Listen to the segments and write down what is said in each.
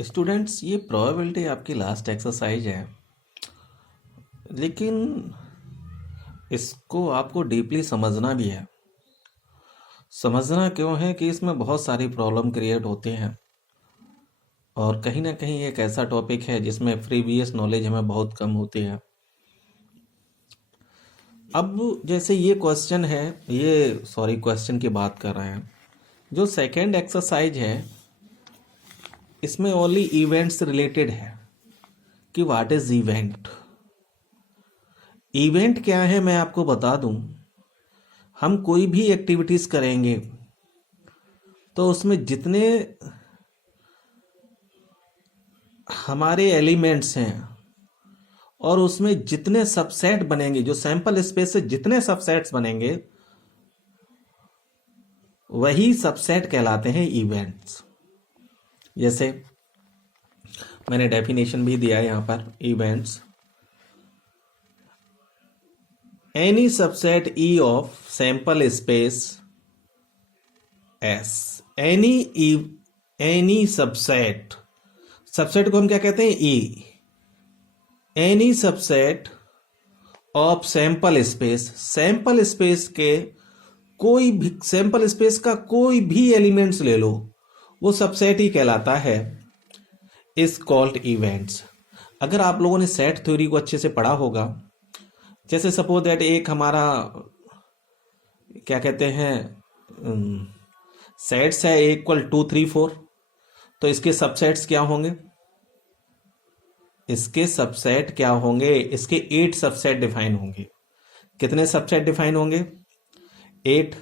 Students, ये probability आपकी last exercise है, लेकिन इसको आपको डीपली समझना भी है। समझना क्यों है कि इसमें बहुत सारी प्रॉब्लम क्रिएट होते हैं और कहीं ना कहीं एक ऐसा टॉपिक है जिसमें प्रीवियस नॉलेज हमें बहुत कम होती है। अब जैसे ये क्वेश्चन है, क्वेश्चन की बात कर रहे हैं। जो सेकेंड एक्सरसाइज है इसमें ओनली इवेंट्स रिलेटेड है कि व्हाट इज इवेंट। इवेंट क्या है मैं आपको बता दूं। हम कोई भी एक्टिविटीज करेंगे तो उसमें जितने हमारे एलिमेंट्स हैं और उसमें जितने सबसेट बनेंगे, जो सैंपल स्पेस से जितने सबसेट्स बनेंगे वही सबसेट कहलाते हैं इवेंट्स। जैसे मैंने डेफिनेशन भी दिया है यहां पर, events any subset E of sample space S. Any subset को हम क्या कहते हैं? E. Any subset of sample space के कोई भी सैंपल स्पेस का कोई भी एलिमेंट्स ले लो, वो सबसेट ही कहलाता है, इज कॉल्ड इवेंट्स। अगर आप लोगों ने सेट थ्योरी को अच्छे से पढ़ा होगा, जैसे सपोज दैट एक हमारा क्या कहते हैं सेट्स है इक्वल 2 3 4, तो इसके सबसेट्स क्या होंगे? इसके 8 सबसेट डिफाइन होंगे। कितने सबसेट डिफाइन होंगे? 8।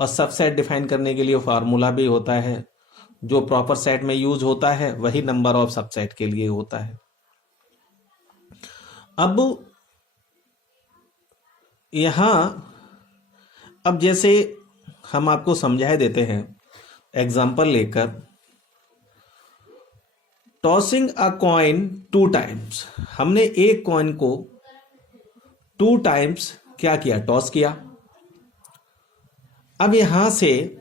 और सबसेट डिफाइन करने के लिए फार्मूला भी होता है, जो प्रॉपर सेट में यूज होता है वही नंबर ऑफ सबसेट के लिए होता है। अब जैसे हम आपको समझा देते हैं एग्जांपल लेकर। टॉसिंग अ कॉइन 2 टाइम्स, हमने एक कॉइन को 2 टाइम्स क्या किया? टॉस किया। अब यहां से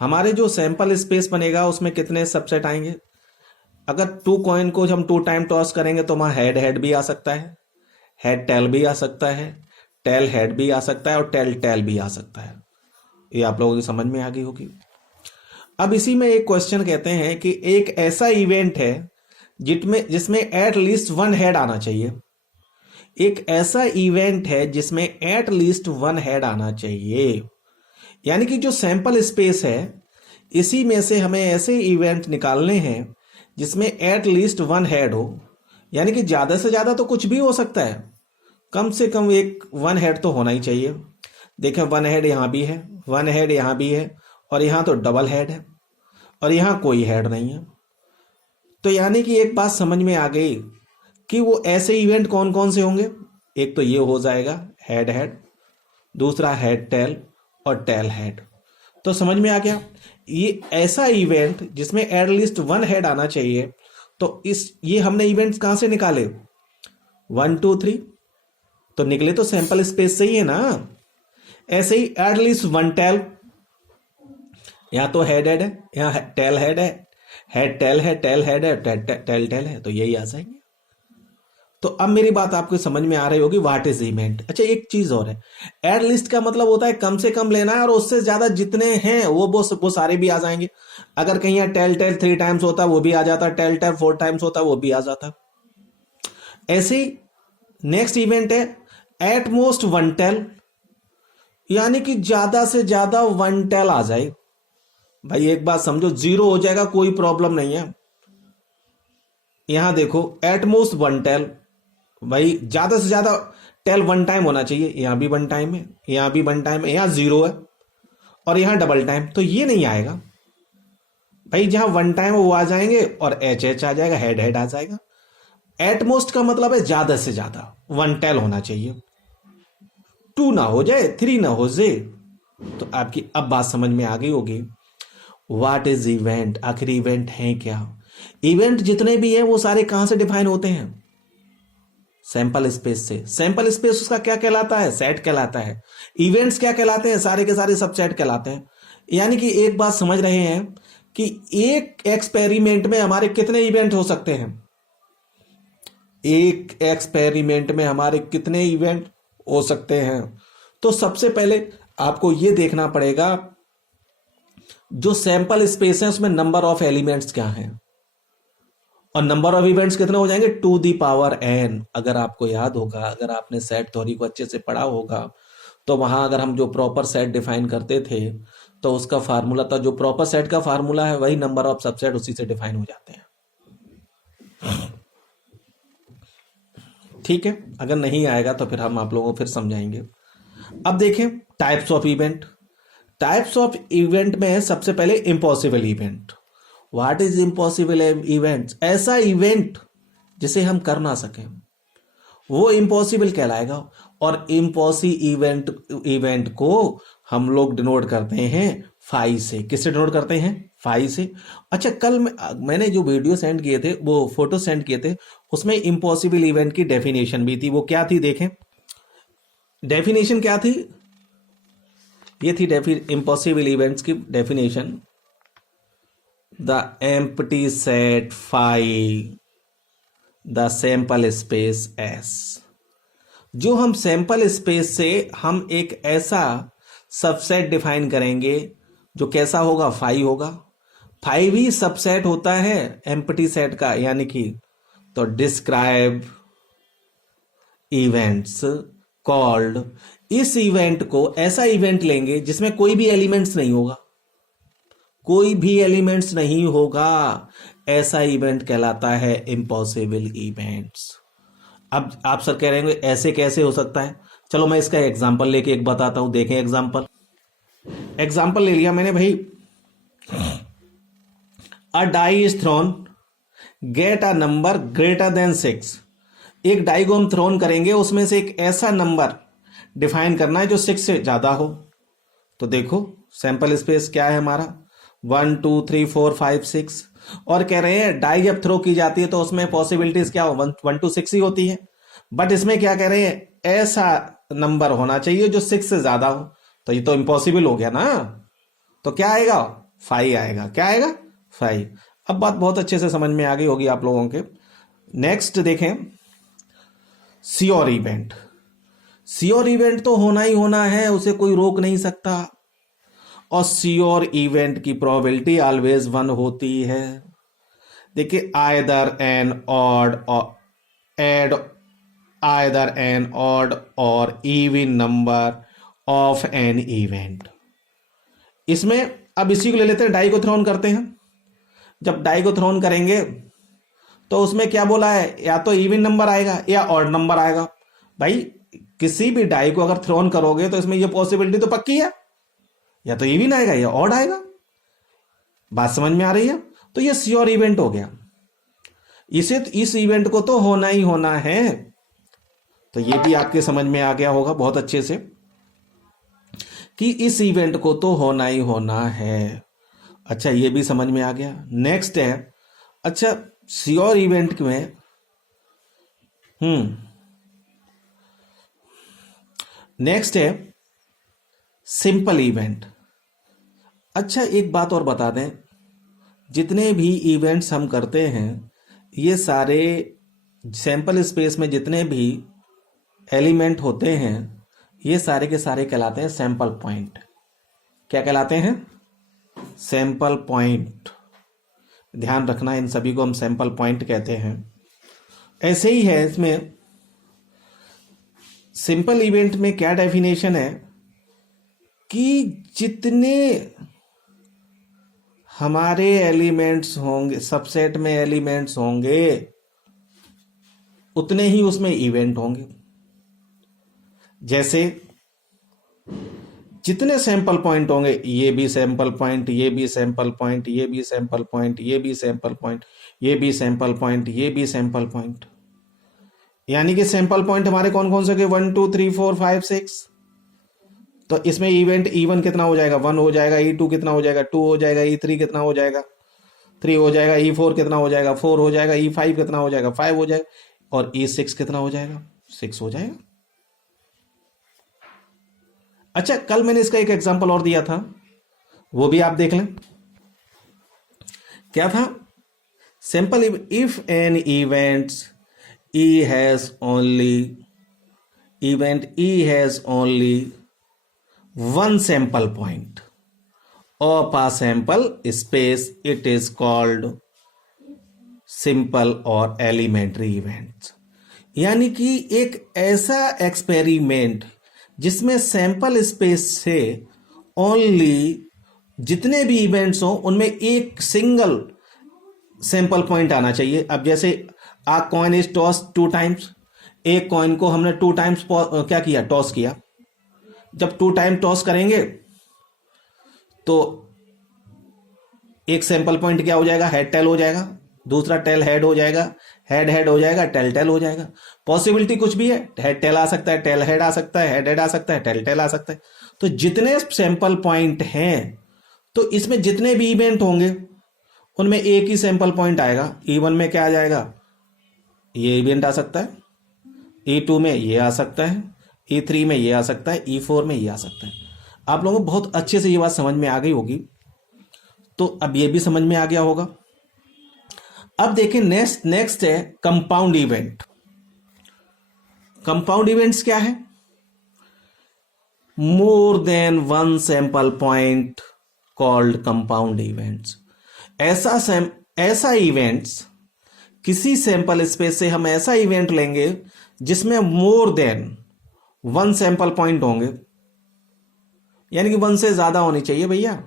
हमारे जो सैंपल स्पेस बनेगा उसमें कितने सबसेट आएंगे? अगर 2 कॉइन को हम 2 टाइम टॉस करेंगे तो वहां हेड भी आ सकता है, हेड टेल भी आ सकता है, टेल हेड भी आ सकता है और टेल टेल भी आ सकता है। ये आप लोगों की समझ में आ गई होगी। अब इसी में एक क्वेश्चन कहते हैं कि एक ऐसा इवेंट है जिसमें एट लीस्ट 1 हेड आना चाहिए। एक ऐसा इवेंट है जिसमें एट लीस्ट 1 हेड आना चाहिए, यानी कि जो सैंपल स्पेस है इसी में से हमें ऐसे इवेंट निकालने हैं जिसमें एट लीस्ट 1 हेड हो। यानी कि ज्यादा से ज्यादा तो कुछ भी हो सकता है, कम से कम एक 1 हेड तो होना ही चाहिए। देखें 1 हेड यहां भी है, 1 हेड यहां भी है, और यहां तो डबल हेड है और यहां कोई हेड नहीं है। तो यानी कि एक बात समझ में आ गई कि वो ऐसे इवेंट कौन कौन से होंगे। एक तो ये हो जाएगा हेड हेड, दूसरा हेड टेल और टेल हेड। तो समझ में आ गया, ये ऐसा इवेंट जिसमें एटलीस्ट 1 हेड आना चाहिए। तो ये हमने इवेंट्स कहां से निकाले? 1 2 3 तो निकले तो सैंपल स्पेस से ही है ना। ऐसे ही एटलीस्ट 1 टेल, यहां तो हेड हेड है, यहां टेल हेड है, हेड टेल है, टेल हेड है, टेल टेल है, तो यही आ जाएंगे। तो अब मेरी बात आपको समझ में आ रही होगी व्हाट इज इवेंट। अच्छा, एक चीज और है, एट लिस्ट का मतलब होता है कम से कम लेना है और उससे ज्यादा जितने हैं वो सारे भी आ जाएंगे। अगर कहीं यहाँ टेल टेल 3 टाइम्स होता वो भी आ जाता, टेल टेल 4 टाइम्स होता वो भी आ जाता। ऐसे ही नेक्स्ट इवेंट है एट मोस्ट 1 टेल, यानी कि ज्यादा से ज्यादा 1 टेल आ जाए। भाई एक बात समझो, 0 हो जाएगा कोई प्रॉब्लम नहीं है। यहां देखो एट मोस्ट 1 टेल, भाई ज्यादा से ज्यादा टेल 1 टाइम होना चाहिए। यहां भी 1 टाइम है, यहां भी 1 टाइम है, यहां 0 है और यहां डबल टाइम, तो ये नहीं आएगा। भाई जहां 1 टाइम वो आ जाएंगे और एच एच आ जाएगा, हेड हेड आ जाएगा। एटमोस्ट का मतलब है ज्यादा से ज्यादा 1 टेल होना चाहिए, 2 ना हो जाए, 3 ना हो जाए। तो आपकी अब बात समझ में आ गई होगी व्हाट इज इवेंट। आखिर इवेंट है क्या? इवेंट जितने भी हैं वो सारे कहां से डिफाइन होते हैं? सैंपल स्पेस से। सैंपल स्पेस उसका क्या कहलाता है? सेट कहलाता है। इवेंट्स क्या कहलाते हैं? सारे के सारे सबसेट कहलाते हैं। यानी कि एक बात समझ रहे हैं कि एक एक्सपेरिमेंट में हमारे कितने इवेंट हो सकते हैं, एक एक्सपेरिमेंट में हमारे कितने इवेंट हो सकते हैं। तो सबसे पहले आपको यह देखना पड़ेगा जो सैंपल स्पेस है उसमें नंबर ऑफ एलिमेंट्स क्या हैं, और नंबर ऑफ इवेंट्स कितने हो जाएंगे, 2n। अगर आपको याद होगा, अगर आपने सेट थ्योरी को अच्छे से पढ़ा होगा, तो वहां अगर हम जो प्रॉपर सेट डिफाइन करते थे तो उसका फार्मूला था, जो प्रॉपर सेट का फार्मूला है वही नंबर ऑफ सबसेट उसी से डिफाइन हो जाते हैं। ठीक है, अगर नहीं आएगा तो फिर हम आप लोगों को फिर समझाएंगे। अब देखें types of event. Types of event में सबसे पहले impossible event. What is impossible event? ऐसा इवेंट जिसे हम कर ना सकें वो इम्पॉसिबल कहलाएगा। और इम्पॉसिबल इवेंट को हम लोग डिनोट करते हैं फाई से। किससे डिनोट करते हैं? फाई से। अच्छा, कल मैंने जो वीडियो सेंड किए थे, वो फोटो सेंड किए थे, उसमें इम्पॉसिबल इवेंट की डेफिनेशन भी थी। वो क्या थी देखें, डेफिनेशन क्या थी? ये थी इम्पॉसिबल इवेंट्स की definition. The empty set phi the sample space S. जो हम सैंपल स्पेस से हम एक ऐसा सबसेट डिफाइन करेंगे जो कैसा होगा, फाई होगा। फाई भी सबसेट होता है एम्प्टी सेट का, यानी कि तो डिस्क्राइब इवेंट्स कॉल्ड। इस इवेंट को, ऐसा इवेंट लेंगे जिसमें कोई भी एलिमेंट्स नहीं होगा, कोई भी एलिमेंट्स नहीं होगा, ऐसा इवेंट कहलाता है इम्पॉसिबल इवेंट्स। अब आप सर कह रहे होंगे ऐसे कैसे हो सकता है? चलो मैं इसका एग्जांपल लेके एक बताता हूं। देखें एग्जांपल ले लिया मैंने भाई। A die is thrown, get a number greater than 6। एक डाई को हम थ्रोन करेंगे, उसमें से एक ऐसा नंबर डिफाइन करना है जो 6 से ज्यादा हो। तो देखो सैंपल स्पेस क्या है हमारा, 1 2 3 4 5 6। और कह रहे हैं डाई जब थ्रो की जाती है तो उसमें पॉसिबिलिटीज क्या हो, 1 to 6 ही होती है। बट इसमें क्या कह रहे हैं, ऐसा नंबर होना चाहिए जो 6 से ज्यादा हो। तो ये तो इम्पॉसिबल हो गया ना। तो क्या आएगा, 5 आएगा। क्या आएगा, 5। अब बात बहुत अच्छे से समझ में आ गई होगी आप लोगों के। नेक्स्ट देखें श्योर इवेंट। श्योर इवेंट तो होना ही होना है, उसे कोई रोक नहीं सकता। और श्योर इवेंट की प्रोबेबिलिटी ऑलवेज 1 होती है। देखिए either an odd and either an odd और even number of an event. इसमें अब इसी को ले लेते हैं, डाई को थ्रोन करते हैं। जब डाई को थ्रोन करेंगे तो उसमें क्या बोला है, या तो इवन नंबर आएगा या ऑड नंबर आएगा। भाई किसी भी डाई को अगर थ्रोन करोगे तो इसमें ये पॉसिबिलिटी तो पक्की है, या तो इवन आएगा या ऑड आएगा। बात समझ में आ रही है? तो ये श्योर इवेंट हो गया। इस इवेंट को तो होना ही होना है। तो ये भी आपके समझ में आ गया होगा बहुत अच्छे से कि इस इवेंट को तो होना ही होना है। अच्छा, ये भी समझ में आ गया। नेक्स्ट है, अच्छा श्योर इवेंट में नेक्स्ट है सिंपल इवेंट। अच्छा एक बात और बता दें, जितने भी इवेंट्स हम करते हैं ये सारे सैंपल स्पेस में जितने भी एलिमेंट होते हैं ये सारे के सारे कहलाते हैं सैंपल पॉइंट। क्या कहलाते हैं? Sample point. ध्यान रखना, इन सभी को हम सैंपल पॉइंट कहते हैं। ऐसे ही है इसमें सिंपल इवेंट में क्या डेफिनेशन है कि जितने हमारे एलिमेंट्स होंगे, सबसेट में एलिमेंट्स होंगे, उतने ही उसमें इवेंट होंगे। जैसे जितने सैंपल पॉइंट होंगे, ये भी सैंपल पॉइंट, ये भी सैंपल पॉइंट, ये भी सैंपल पॉइंट, ये भी सैंपल पॉइंट, ये भी सैंपल पॉइंट, ये भी सैंपल पॉइंट। यानी कि सैंपल पॉइंट हमारे कौन कौन से के, 1 2 3 4 5 6। तो इसमें इवेंट E1 कितना हो जाएगा, 1 हो जाएगा। E2 कितना हो जाएगा, 2 हो जाएगा। E3 कितना हो जाएगा, 3 हो जाएगा। E4 कितना हो जाएगा, 4 हो जाएगा। E5 कितना हो जाएगा, 5 हो जाएगा। और E6 कितना हो जाएगा, 6 हो जाएगा। अच्छा कल मैंने इसका एक एग्जांपल और दिया था, वो भी आप देख लें। क्या था? Sample if n E has only event E has only one sample point of a sample space, it is called simple or elementary events. यानी कि एक ऐसा एक्सपेरिमेंट जिसमें सैंपल स्पेस से ओनली जितने भी इवेंट्स हो उनमें एक सिंगल सैंपल पॉइंट आना चाहिए. अब जैसे आ कॉइन इज टॉस 2 टाइम्स, एक कॉइन को हमने 2 टाइम्स क्या किया, टॉस किया. जब 2 टाइम टॉस करेंगे तो एक सैंपल पॉइंट क्या हो जाएगा, हेड टेल हो जाएगा, दूसरा टेल हेड हो जाएगा, हेड हेड हो जाएगा, टेल टेल हो जाएगा. पॉसिबिलिटी कुछ भी है, हेड टेल आ सकता है, टेल हेड आ सकता है, हेड हेड आ सकता है, टेल टेल आ सकता है. तो जितने सैंपल पॉइंट हैं तो इसमें जितने भी इवेंट होंगे उनमें एक ही सैंपल पॉइंट आएगा. E1 में क्या आ जाएगा, ये इवेंट आ सकता है, E2 में ये आ सकता है, E3 में ये आ सकता है, E4 में ये आ सकता है. आप लोगों को बहुत अच्छे से ये बात समझ में आ गई होगी. तो अब ये भी समझ में आ गया होगा. अब देखें नेक्स्ट है कंपाउंड इवेंट. कंपाउंड इवेंट्स क्या है? मोर than one sample point called compound events. ऐसा इवेंट्स, किसी सैंपल स्पेस से हम ऐसा इवेंट लेंगे जिसमें मोर देन वन सैंपल पॉइंट होंगे, यानी कि 1 से ज्यादा होनी चाहिए भैया.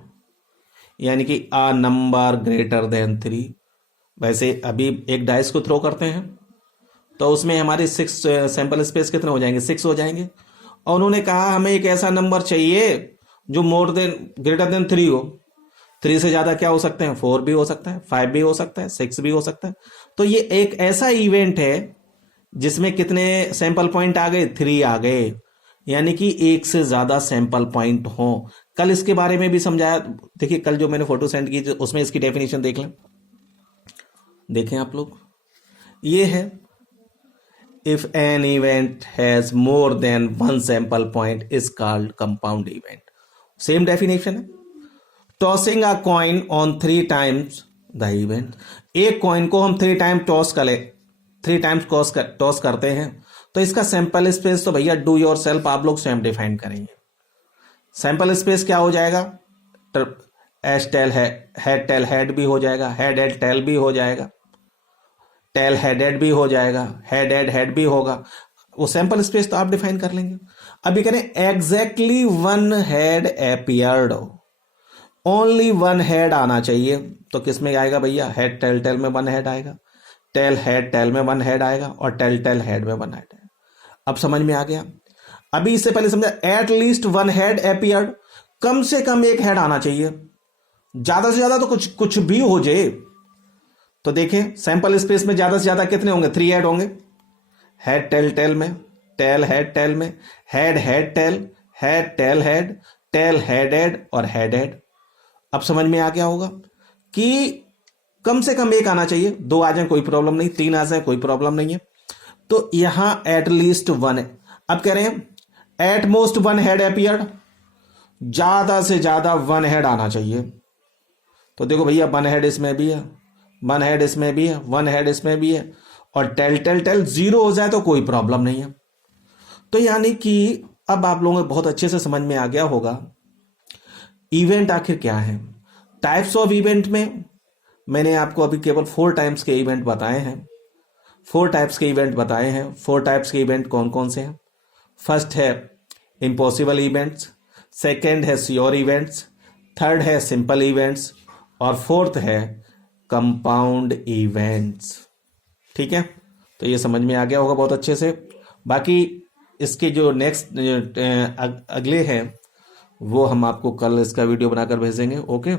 यानी कि आ नंबर ग्रेटर देन 3. वैसे अभी एक डाइस को थ्रो करते हैं तो उसमें हमारे 6 सैंपल स्पेस कितने हो जाएंगे, 6 हो जाएंगे. और उन्होंने कहा हमें एक ऐसा नंबर चाहिए जो मोर देन ग्रेटर देन 3 हो. 3 से ज्यादा क्या हो सकते हैं, 4 भी हो सकता है, 5 भी हो सकता है, 6 भी हो सकता है. तो ये एक ऐसा इवेंट है जिसमें कितने सैंपल पॉइंट आ गए, 3 आ गए. यानी कि एक से ज्यादा सैंपल पॉइंट हो. कल इसके बारे में भी समझाया. देखिए कल जो मैंने फोटो सेंड की उसमें इसकी डेफिनेशन देख लें, देखें आप लोग. ये है if an event has more than one sample point is called compound event. Same definition है. Tossing a coin on 3 times the event. एक कॉइन को हम 3 टाइम टॉस करें, 3 टाइम्स टॉस करते हैं तो इसका सैंपल स्पेस तो भैया डू योर सेल्फ आप लोग स्वयं डिफाइन करेंगे. सैंपल स्पेस क्या हो जाएगा, S tail head tail head भी हो जाएगा, हेड हेड टेल भी हो जाएगा, टेल हेड हेड भी हो जाएगा, हेड हेड हेड भी होगा. वो सैंपल स्पेस तो आप डिफाइन कर लेंगे. अभी करें exactly 1 head appeared, only 1 head आना चाहिए. तो किस में आएगा भैया, हेड टेल टेल में 1 हेड आएगा, टेल हेड टेल में 1 हेड आएगा और टेल टेल हेड में 1 हेड आएगा. अब समझ में आ गया. अभी इससे पहले समझा एट लीस्ट 1 हेड अपीयर्ड, कम से कम एक हेड आना चाहिए. ज्यादा से ज्यादा तो कुछ भी हो जाए. तो देखें सैंपल स्पेस में ज्यादा से ज्यादा कितने होंगे, 3 हेड होंगे. हेड टेल टेल में, टेल हेड टेल में, head head tail, head tail head, tail head head और हेड हेड. अब समझ में आ गया होगा कि कम से कम एक आना चाहिए. 2 आ जाए कोई प्रॉब्लम नहीं, 3 आ जाए कोई प्रॉब्लम नहीं है. तो यहां एटलीस्ट 1 है. अब कह रहे हैं एट मोस्ट 1 हेड अपीयर्ड, ज्यादा से ज्यादा 1 हेड आना चाहिए. तो देखो भैया 1 हेड इसमें भी है, 1 हेड इसमें भी है, 1 हेड इसमें भी है और टेल टेल टेल 0 हो जाए तो कोई प्रॉब्लम नहीं है. तो यानी कि अब आप लोगों को बहुत अच्छे से समझ में आ गया होगा इवेंट आखिर क्या है. टाइप्स ऑफ इवेंट में मैंने आपको अभी केवल 4 टाइप्स के इवेंट बताए हैं. 4 टाइप्स के इवेंट बताए हैं. 4 टाइप्स के इवेंट कौन कौन से हैं? फर्स्ट है इम्पॉसिबल इवेंट्स, सेकेंड है श्योर इवेंट्स, थर्ड है सिंपल इवेंट्स और फोर्थ है कंपाउंड इवेंट्स. ठीक है, तो ये समझ में आ गया होगा बहुत अच्छे से. बाकी इसके जो नेक्स्ट अगले हैं वो हम आपको कल इसका वीडियो बनाकर भेजेंगे. ओके.